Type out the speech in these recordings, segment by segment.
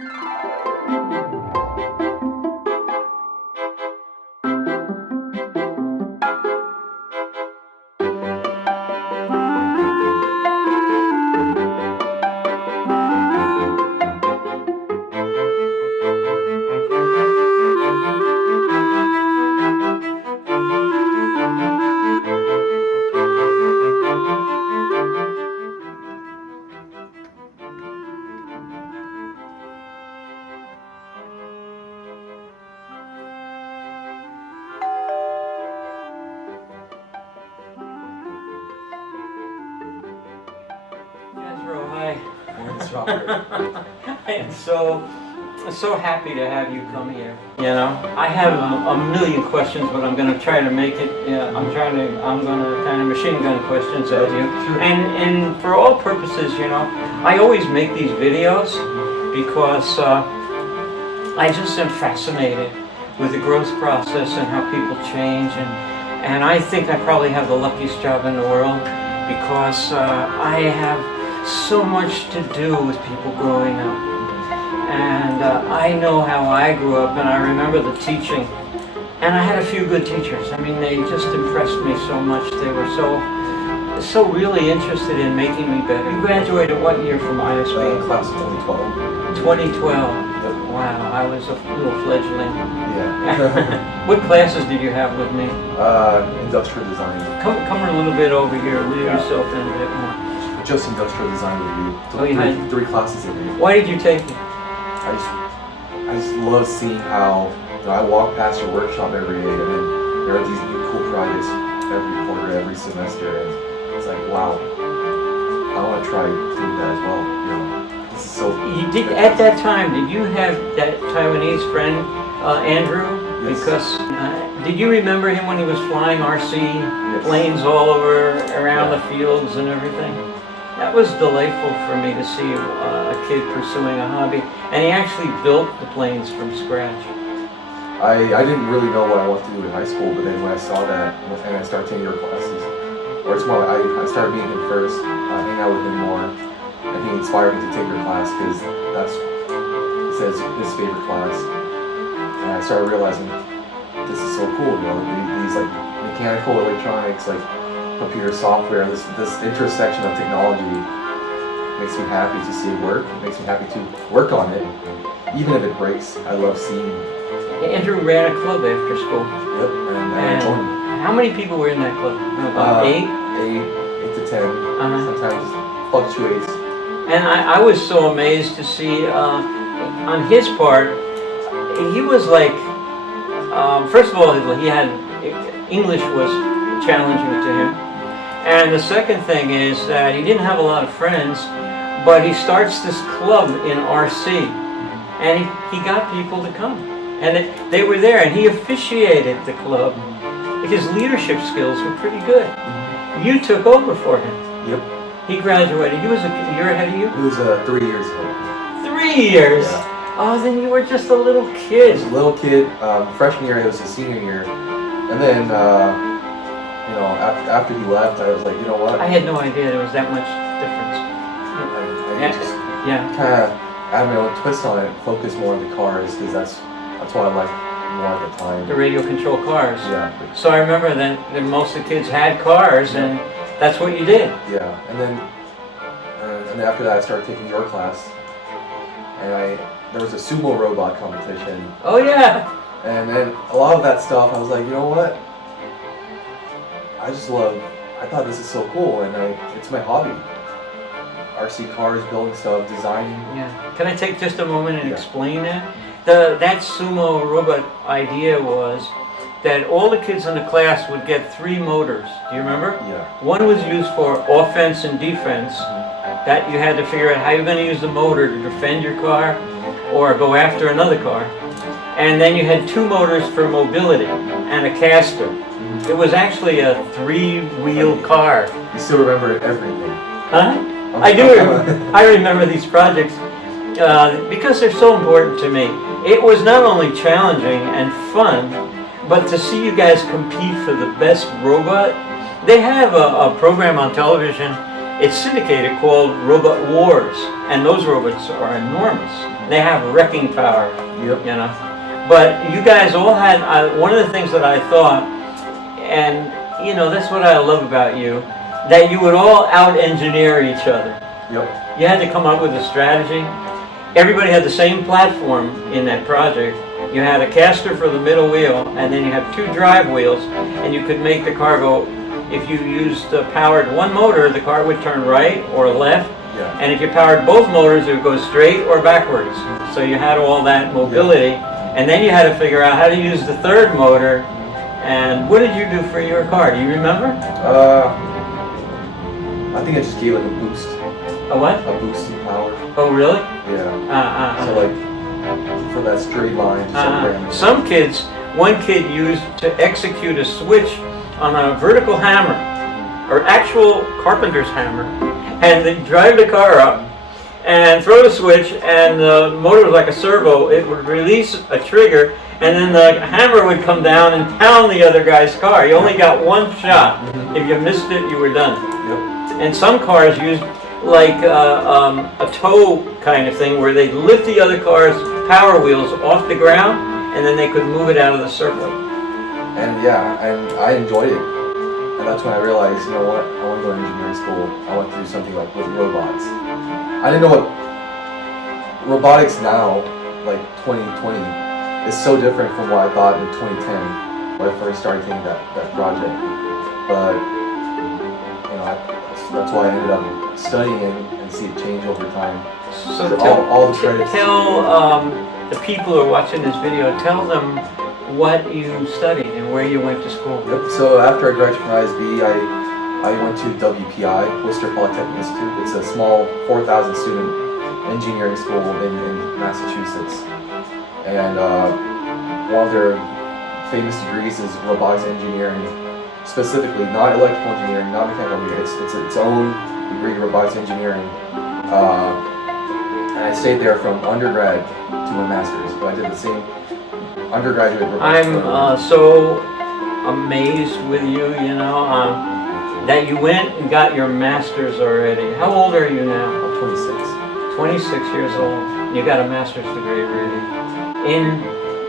Jetro, hi. It's Robert. I am so happy to have you come here. You know, I have a million questions, but I'm going to try to make it. I'm going to kind of machine gun questions at you. And for all purposes, you know, I always make these videos because I just am fascinated with the growth process and how people change, and I think I probably have the luckiest job in the world because I have so much to do with people growing up, and I know how I grew up, and I remember the teaching, and I had a few good teachers. I mean, they just impressed me so much. They were so really interested in making me better. You graduated what year from ISB? Class of 2012. 2012. Yep. Wow, I was a little fledgling. Yeah. What classes did you have with me? Industrial design. Come a little bit over here. Leave yourself in a bit more. Just industrial design with you. Oh, you had three classes of it. Why did you take it? I just love seeing how, you know, I walk past your workshop every day, and then there are these new cool projects every quarter, every semester, and it's like, wow, I want to try doing that as well. You know, this is so. You did at that time. Did you have that Taiwanese friend, Andrew? Yes. Because did you remember him when he was flying RC planes all over around the fields and everything? That was delightful for me to see a kid pursuing a hobby, and he actually built the planes from scratch. I didn't really know what I wanted to do in high school, but then when I saw that and I started taking your classes, or it's more like I started meeting him first, hanging out with him more, and he inspired me to take your class because that's his favorite class, and I started realizing this is so cool, you know, these like mechanical, electronics, like computer software, and this intersection of technology makes me happy to see it work. It makes me happy to work on it, even if it breaks. I love seeing. Andrew ran a club after school. Yep, and I joined. How many people were in that club? About 8? 8 to 10. Sometimes fluctuates. And I was so amazed to see on his part, he was like, first of all, he had English was challenging to him. And the second thing is that he didn't have a lot of friends, but he starts this club in RC, and he got people to come, and they were there, and he officiated the club. His leadership skills were pretty good. You took over for him. Yep. He graduated. He was a year ahead of you? He was 3 years ahead. 3 years? Yeah. Oh, then you were just a little kid. I was a little kid. Freshman year, it was his senior year, and then. You know, after he left, I was like, you know what? I had no idea there was that much difference. I just kind of add my own twist on it, focus more on the cars, because that's what I like more at the time. The radio control cars. Yeah. So I remember that most of the kids had cars, and that's what you did. Yeah, and then after that, I started taking your class, and there was a sumo robot competition. Oh yeah. And then a lot of that stuff, I was like, you know what? I thought this is so cool, and it's my hobby. RC cars, building stuff, designing. Yeah. Can I take just a moment and explain that? That sumo robot idea was that all the kids in the class would get 3 motors. Do you remember? Yeah. One was used for offense and defense. That you had to figure out how you're going to use the motor to defend your car or go after another car. And then you had 2 motors for mobility and a caster. It was actually a 3-wheel car. You still remember everything. Huh? I do. I remember these projects because they're so important to me. It was not only challenging and fun, but to see you guys compete for the best robot. They have a program on television. It's syndicated called Robot Wars, and those robots are enormous. they have wrecking power. Yep. You know. But you guys all had, one of the things that I thought, and you know, that's what I love about you, that you would all out-engineer each other. Yep. You had to come up with a strategy. Everybody had the same platform in that project. You had a caster for the middle wheel, and then you had 2 drive wheels, and you could make the car go, if you used powered one motor, the car would turn right or left, Yeah. and if you powered both motors, it would go straight or backwards. So you had all that mobility, and then you had to figure out how to use the 3rd motor. And what did you do for your car? Do you remember? I think I just gave it a boost. A what? A boost in power. Oh, really? Yeah. So like for that straight line. Some kids, one kid used to execute a switch on a vertical hammer, or actual carpenter's hammer, and they drive the car up and throw the switch, and the motor was like a servo. It would release a trigger, and then the hammer would come down and pound the other guy's car. You only got one shot. If you missed it, you were done. Yep. And some cars used like a tow kind of thing, where they'd lift the other car's power wheels off the ground, and then they could move it out of the circle. And yeah, and I enjoyed it. And that's when I realized, you know what, I want to go to engineering school. I want to do something like with robots. I didn't know what robotics now, like 2020, is so different from what I thought in 2010 when I first started taking that project. But you know, that's why I ended up studying and see it change over time. So all the credits. Tell the people who are watching this video, tell them what you studied and where you went to school. Yep. So after I graduated from ISB, I went to WPI, Worcester Polytechnic Institute. It's a small 4,000 student engineering school in Massachusetts. And one of their famous degrees is robotics engineering, specifically not electrical engineering, not mechanical engineering. It's its own degree, robotics engineering. And I stayed there from undergrad to my master's. So I did the same undergraduate robotics. I'm so amazed with you, you know, that you went and got your master's already. How old are you now? I'm 26. 26 years old. You got a master's degree already in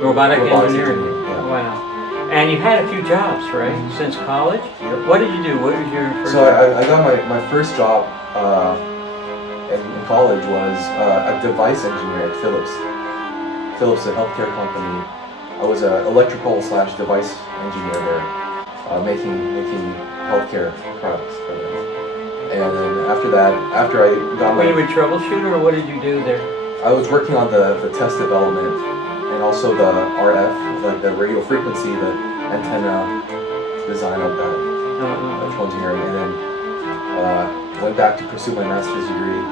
robotics engineering. Yeah. Wow. And you had a few jobs, right, since college? Yep. What did you do? What was your first So I got my first job in college was a device engineer at Philips. Philips, a healthcare company. I was an electrical / device engineer there, making healthcare products for them. And then after that, after I got Were you a troubleshooter, or what did you do there? I was working on the test development and also the RF, like the radio frequency, the antenna design of that electrical engineering, and then went back to pursue my master's degree.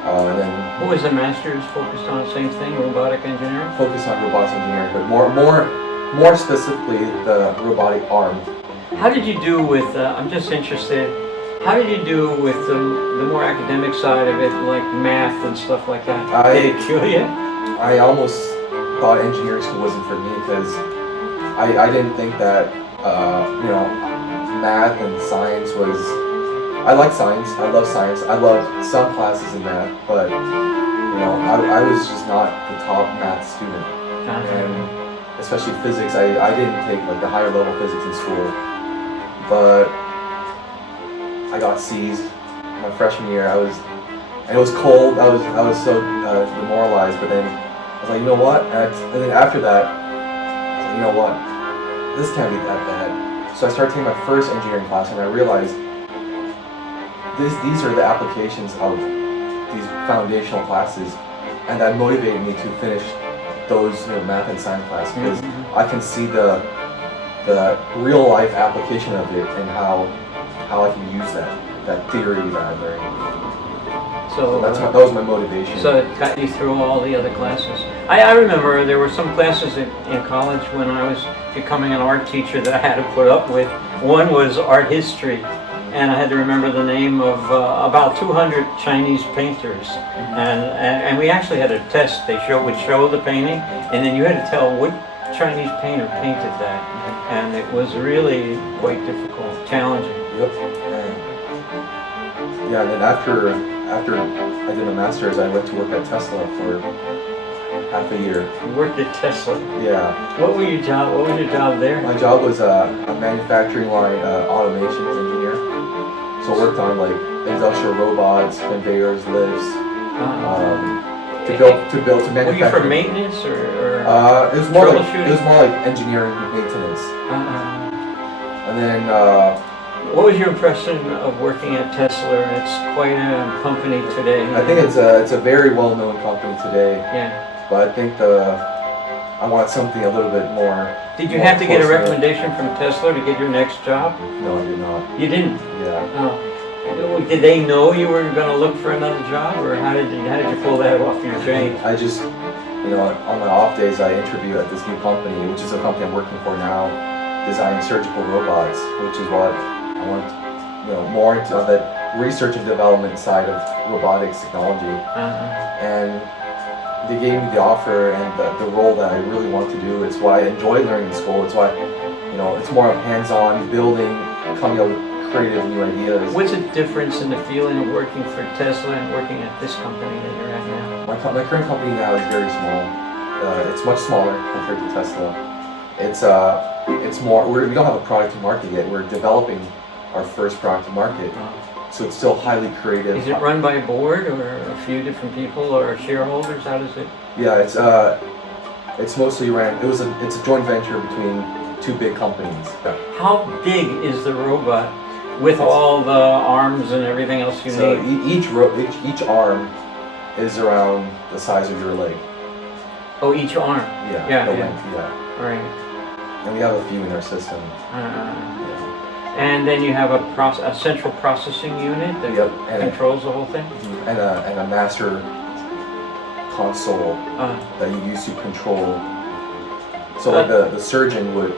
And then What was the master's focused on? Same thing, robotic engineering? focused on robotics engineering, but more specifically the robotic arm. How did you do with, I'm just interested, how did you do with the more academic side of it, like math and stuff like that? Did it kill you? I almost thought engineering school wasn't for me because I didn't think that you know, math and science was. I like science. I love science. I loved some classes in math, but you know, I was just not the top math student, and especially physics. I didn't take like the higher level physics in school, but I got C's my freshman year. And it was cold. I was so demoralized. But then I was like, you know what? And then after that, I was like, you know what? This can't be that bad. So I started taking my first engineering class, and I realized these are the applications of these foundational classes, and that motivated me to finish those, you know, math and science classes because I can see the real life application of it and how I can use that theory that I learned. So that was my motivation. So it got you through all the other classes. I remember there were some classes in college when I was becoming an art teacher that I had to put up with. One was art history. And I had to remember the name of about 200 Chinese painters, and we actually had a test. They would show the painting, and then you had to tell what Chinese painter painted that, and it was really quite difficult, challenging. Yep. Yeah, and then after I did my master's, I went to work at Tesla for half a year. You worked at Tesla. Yeah. What was your job there? My job was a manufacturing line automation engineer. So I worked on like industrial robots, conveyors, lifts, to manufacture. Were you for maintenance or it was more troubleshooting? like engineering maintenance. And then what was your impression of working at Tesla? It's quite a company today. I think it's a very well-known company today. Yeah. But I think I want something a little bit more. Did you have to get a recommendation from Tesla to get your next job? No, I did not. You didn't? Yeah. Oh. Did they know you were going to look for another job, or how did you pull that off your chain? I just, on my off days, I interview at this new company, which is a company I'm working for now, designing surgical robots, which is what I want, more into the research and development side of robotics technology. And they gave me the offer and the role that I really want to do. It's what I enjoy learning in school. It's why, it's more of hands-on building, coming up with creative new ideas. What's the difference in the feeling of working for Tesla and working at this company that you're at now? My current company now is very small. It's much smaller compared to Tesla. It's more. We don't have a product to market yet. We're developing our first product to market. So it's still highly creative. Is it run by a board or a few different people or shareholders? How does it? Yeah, it's mostly ran. It's a joint venture between two big companies. How big is the robot with all the arms and everything else you need? Each arm is around the size of your leg. Oh, each arm. Yeah. Length, yeah. Right. And we have a few in our system. And then you have a central processing unit that controls the whole thing? And a master console that you use to control. So like the surgeon would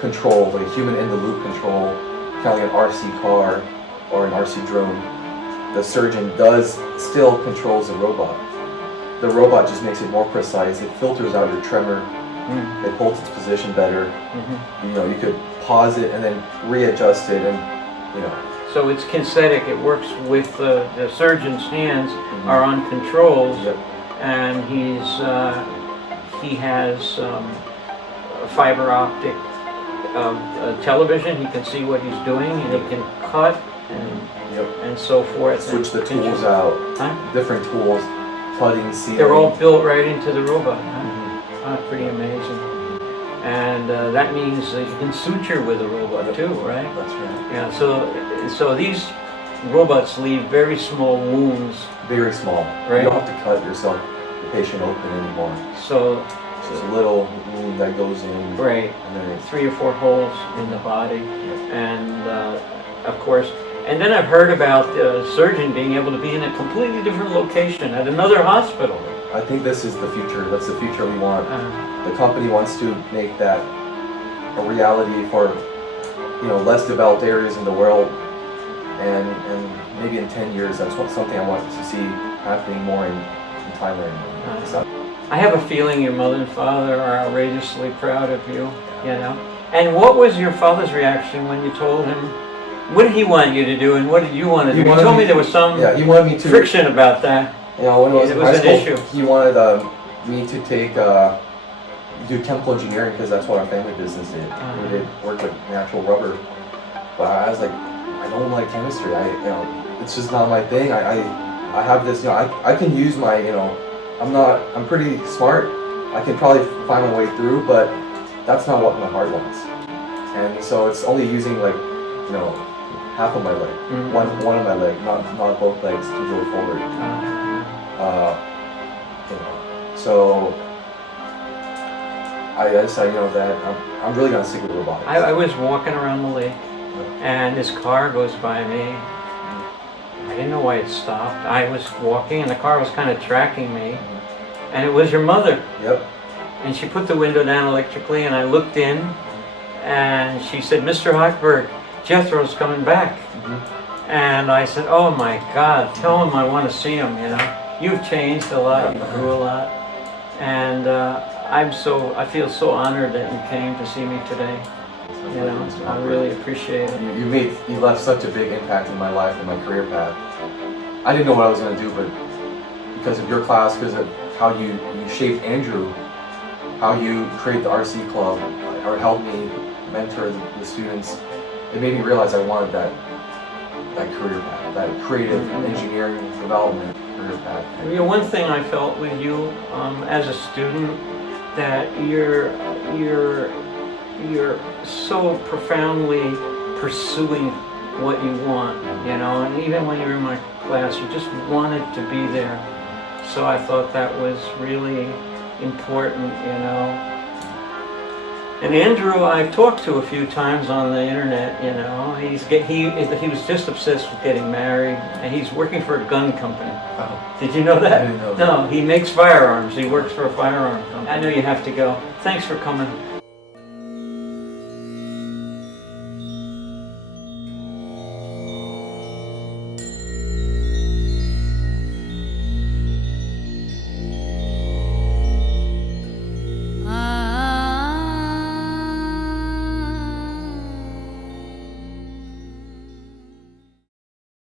control, like human in the loop control, kind of like an RC car or an RC drone. The surgeon still controls the robot. The robot just makes it more precise. It filters out your tremor. It holds its position better. You could pause it and then readjust it, and So it's kinesthetic. It works with the surgeon's hands are on controls, and he has a fiber optic television. He can see what he's doing, and he can cut and so forth. Switch the tools out. Different tools, cutting, sealing. They're all built right into the robot. Pretty amazing. And that means that you can suture with a robot too, right? That's right. Yeah. So these robots leave very small wounds. Very small. Right. You don't have to cut the patient open anymore. So just a little wound that goes in. Right. And then 3 or 4 holes in the body, and of course. And then I've heard about the surgeon being able to be in a completely different location at another hospital. I think this is the future. That's the future we want. The company wants to make that a reality for less developed areas in the world, and maybe in 10 years that's something I want to see happening more in Thailand. I have a feeling your mother and father are outrageously proud of you. And what was your father's reaction when you told him? What did he want you to do, and what did you want to do? He told me there was some he wanted me to friction about that. When I was in high an school, issue. He wanted me to do chemical engineering because that's what our family business did. We did work with natural rubber, but I was like, I don't like chemistry. It's just not my thing. I have this. I can use my. I'm pretty smart. I can probably find my way through, but that's not what my heart wants. And so it's only using half of my leg, one of my leg, not both legs to go forward. So I decided, that I'm really gonna stick with robotics. I was walking around the lake, and this car goes by me. I didn't know why it stopped. I was walking, and the car was kind of tracking me, and it was your mother. Yep. And she put the window down electrically, and I looked in, and she said, "Mr. Hochberg, Jethro's coming back." And I said, "Oh my God, tell him I want to see him, You've changed a lot, you grew a lot." And I feel so honored that you came to see me today. I really appreciate it. You left such a big impact in my life and my career path. I didn't know what I was going to do, but because of your class, because of how you shaped Andrew, how you create the RC club, or helped me mentor the students, it made me realize I wanted that career path, that creative engineering development career path. You know, one thing I felt with you as a student, that you're so profoundly pursuing what you want, you know, and even when you were in my class, you just wanted to be there. So I thought that was really important, you know. And Andrew, I've talked to a few times on the internet, you know. He was just obsessed with getting married, and he's working for a gun company. Oh. Did you know that? I didn't know that. No, he makes firearms. He works for a firearm company. I know you have to go. Thanks for coming.